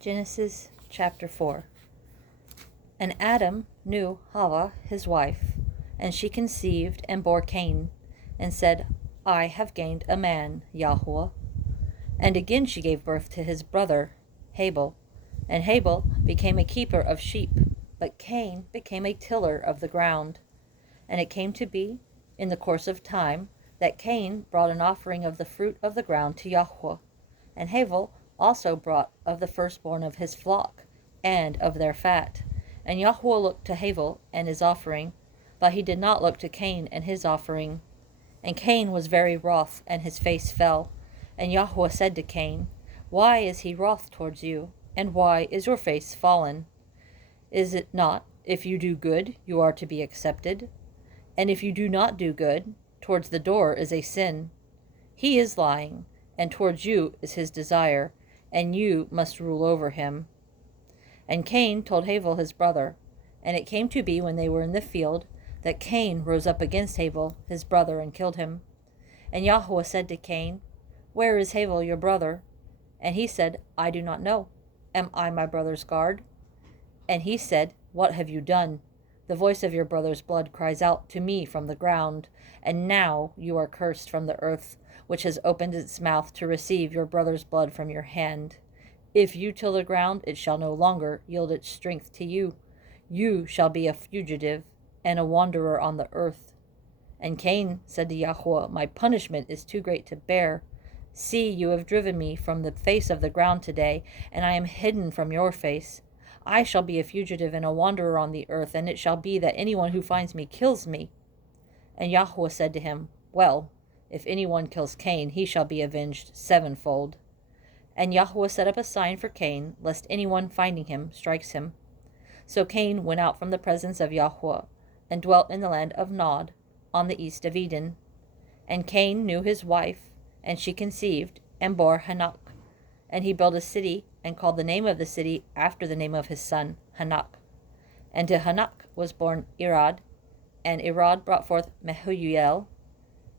Genesis chapter 4. And Adam knew Hawa his wife, and she conceived and bore Cain, and said, I have gained a man, Yahweh. And again she gave birth to his brother, Hebel. And Hebel became a keeper of sheep, but Cain became a tiller of the ground. And it came to be, in the course of time, that Cain brought an offering of the fruit of the ground to Yahweh, and Hebel also brought of the firstborn of his flock, and of their fat. And Yahweh looked to Hebel and his offering, but he did not look to Cain and his offering. And Cain was very wroth, and his face fell. And Yahweh said to Cain, Why is he wroth towards you, and why is your face fallen? Is it not, if you do good, you are to be accepted? And if you do not do good, towards the door is a sin. He is lying, and towards you is his desire, and you must rule over him. And Cain told Hebel his brother. And it came to be when they were in the field, that Cain rose up against Hebel his brother, and killed him. And Yahweh said to Cain, Where is Hebel your brother? And he said, I do not know. Am I my brother's guard? And he said, What have you done? The voice of your brother's blood cries out to me from the ground, and now you are cursed from the earth, which has opened its mouth to receive your brother's blood from your hand. If you till the ground, it shall no longer yield its strength to you. You shall be a fugitive and a wanderer on the earth. And Cain said to Yahweh, My punishment is too great to bear. See, you have driven me from the face of the ground today, and I am hidden from your face. I shall be a fugitive and a wanderer on the earth, and it shall be that anyone who finds me kills me. And Yahweh said to him, Well, if anyone kills Cain, he shall be avenged sevenfold. And Yahweh set up a sign for Cain, lest anyone finding him strikes him. So Cain went out from the presence of Yahweh, and dwelt in the land of Nod, on the east of Eden. And Cain knew his wife, and she conceived, and bore Hanok. And he built a city, and called the name of the city after the name of his son, Hanok. And to Hanok was born Irad, and Irad brought forth Mehujael,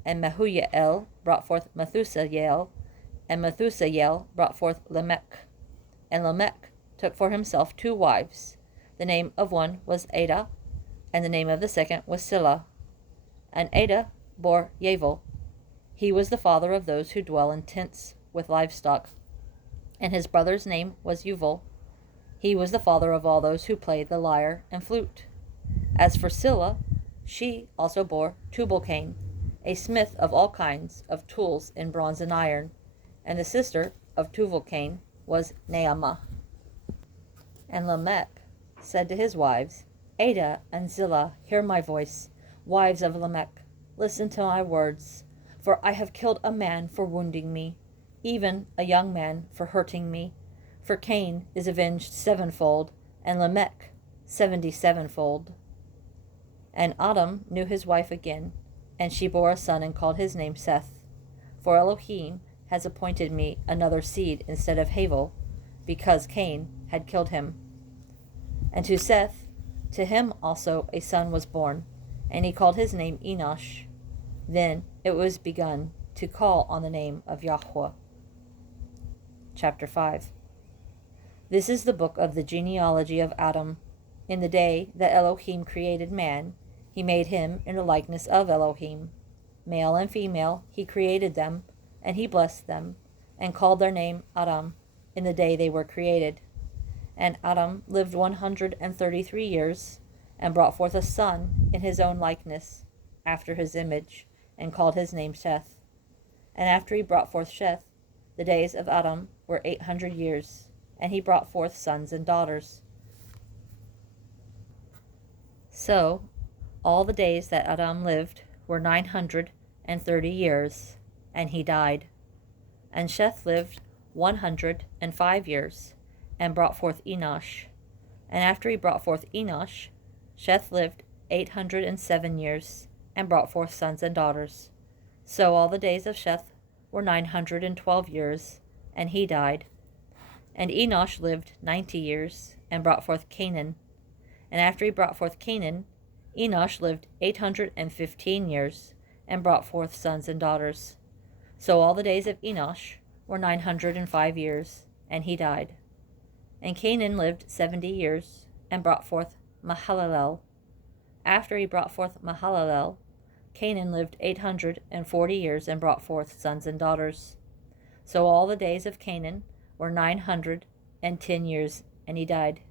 and Mehujael brought forth Methusael, and Methusael brought forth Lamech. And Lamech took for himself 2 wives. The name of one was Ada, and the name of the second was Silla. And Ada bore Yavel. He was the father of those who dwell in tents with livestock. And his brother's name was Yuval. He was the father of all those who played the lyre and flute. As for Silla, she also bore Tubal-Cain, a smith of all kinds of tools in bronze and iron. And the sister of Tubal-Cain was Naamah. And Lamech said to his wives, Ada and Zillah, hear my voice. Wives of Lamech, listen to my words. For I have killed a man for wounding me, even a young man for hurting me. For Cain is avenged sevenfold, and Lamech 77-fold. And Adam knew his wife again, and she bore a son and called his name Seth. For Elohim has appointed me another seed instead of Hebel, because Cain had killed him. And to Seth, to him also a son was born, and he called his name Enosh. Then it was begun to call on the name of Yahweh. Chapter 5. This is the book of the genealogy of Adam. In the day that Elohim created man, he made him in the likeness of Elohim. Male and female he created them, and he blessed them, and called their name Adam, in the day they were created. And Adam lived 133 years, and brought forth a son in his own likeness, after his image, and called his name Sheth. And after he brought forth Sheth, the days of Adam were 800 years, and he brought forth sons and daughters. So all the days that Adam lived were 930 years, and he died. And Sheth lived 105 years, and brought forth Enosh. And after he brought forth Enosh, Sheth lived 807 years, and brought forth sons and daughters. So all the days of Sheth were 912 years, and he died. And Enosh lived 90 years, and brought forth Canaan. And after he brought forth Canaan, Enosh lived 815 years, and brought forth sons and daughters. So all the days of Enosh were 905 years, and he died. And Canaan lived 70 years, and brought forth Mahalalel. After he brought forth Mahalalel, Canaan lived 840 years, and brought forth sons and daughters. So all the days of Canaan were 910 years, and he died.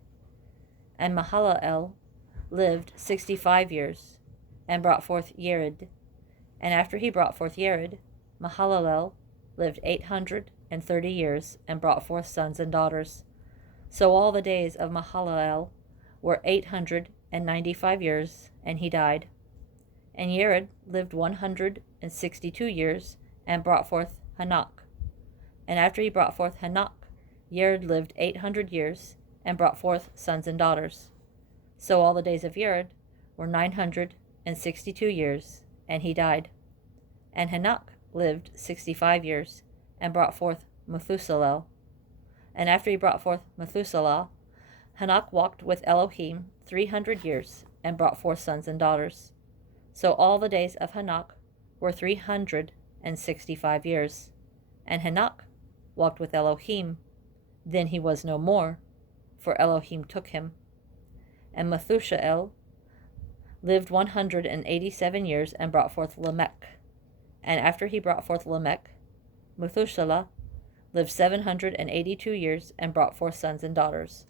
And Mahalalel lived 65 years, and brought forth Yered. And after he brought forth Yered, Mahalalel lived 830 years, and brought forth sons and daughters. So all the days of Mahalalel were 895 years, and he died. And Yered lived 162 years, and brought forth Hanok. And after he brought forth Hanok, Yered lived 800 years, and brought forth sons and daughters. So all the days of Yered were 962 years, and he died. And Hanok lived 65 years, and brought forth Methuselah. And after he brought forth Methuselah, Hanok walked with Elohim 300 years, and brought forth sons and daughters. So all the days of Hanok were 365 years. And Hanok walked with Elohim. Then he was no more, for Elohim took him. And Methuselah lived 187 years, and brought forth Lamech. And after he brought forth Lamech, Methuselah lived 782 years, and brought forth sons and daughters.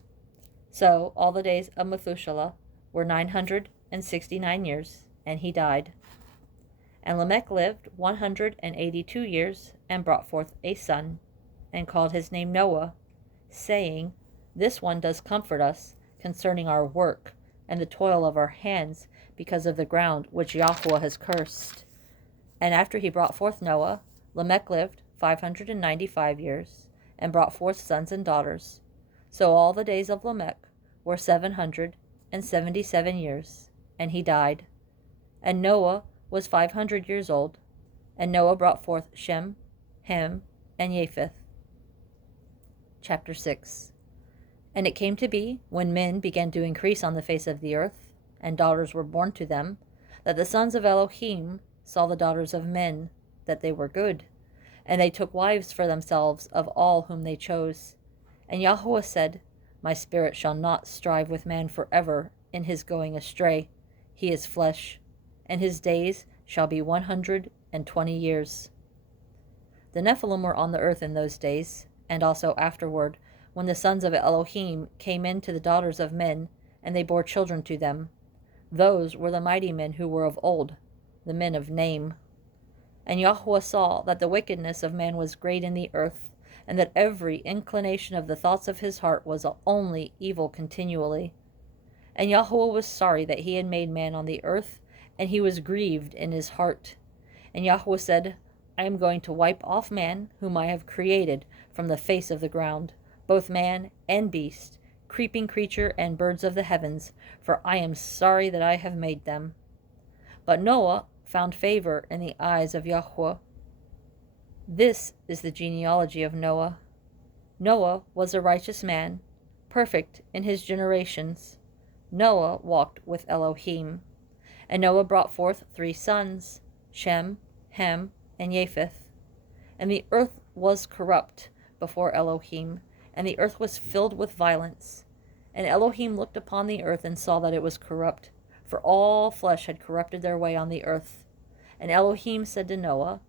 So all the days of Methuselah were 969 years, and he died. And Lamech lived 182 years, and brought forth a son, and called his name Noah, saying, This one does comfort us concerning our work and the toil of our hands, because of the ground which Yahweh has cursed. And after he brought forth Noah, Lamech lived 595 years, and brought forth sons and daughters. So all the days of Lamech were 777 years, and he died. And Noah was 500 years old, and Noah brought forth Shem, Ham, and Japheth. Chapter 6. And it came to be, when men began to increase on the face of the earth, and daughters were born to them, that the sons of Elohim saw the daughters of men, that they were good, and they took wives for themselves of all whom they chose. And Yahweh said, My spirit shall not strive with man forever in his going astray. He is flesh, and his days shall be 120 years. The Nephilim were on the earth in those days, and also afterward, when the sons of Elohim came in to the daughters of men, and they bore children to them. Those were the mighty men who were of old, the men of name. And Yahweh saw that the wickedness of man was great in the earth, and that every inclination of the thoughts of his heart was only evil continually. And Yahweh was sorry that he had made man on the earth, and he was grieved in his heart. And Yahweh said, I am going to wipe off man, whom I have created, from the face of the ground, both man and beast, creeping creature and birds of the heavens, for I am sorry that I have made them. But Noah found favor in the eyes of Yahweh. This is the genealogy of Noah. Noah was a righteous man, perfect in his generations. Noah walked with Elohim. And Noah brought forth 3 sons, Shem, Ham, and Japheth. And the earth was corrupt before Elohim, and the earth was filled with violence. And Elohim looked upon the earth and saw that it was corrupt, for all flesh had corrupted their way on the earth. And Elohim said to Noah,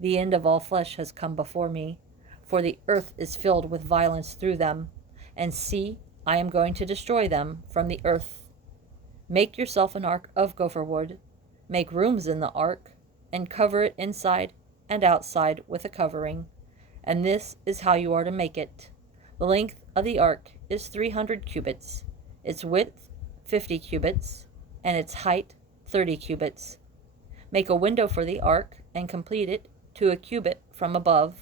The end of all flesh has come before me, for the earth is filled with violence through them. And see, I am going to destroy them from the earth. Make yourself an ark of gopher wood. Make rooms in the ark, and cover it inside and outside with a covering. And this is how you are to make it. The length of the ark is 300 cubits, its width 50 cubits, and its height 30 cubits. Make a window for the ark, and complete it to a cubit from above,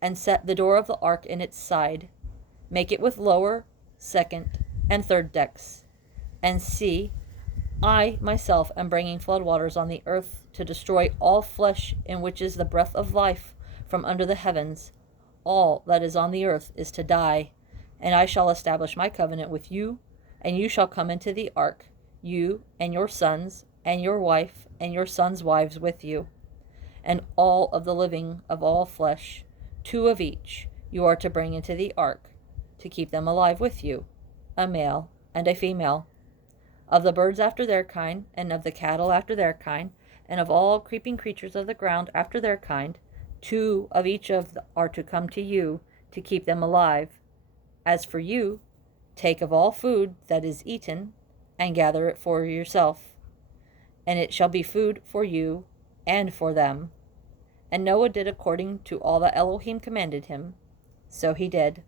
and set the door of the ark in its side. Make it with lower, second, and third decks. And see, I myself am bringing floodwaters on the earth to destroy all flesh in which is the breath of life from under the heavens. All that is on the earth is to die. And I shall establish my covenant with you, and you shall come into the ark, you and your sons, and your wife, and your sons' wives with you. And all of the living of all flesh, 2 of each, you are to bring into the ark, to keep them alive with you, a male and a female. Of the birds after their kind, and of the cattle after their kind, and of all creeping creatures of the ground after their kind, 2 of each are to come to you to keep them alive. As for you, take of all food that is eaten, and gather it for yourself, and it shall be food for you and for them. And Noah did according to all that Elohim commanded him. So he did.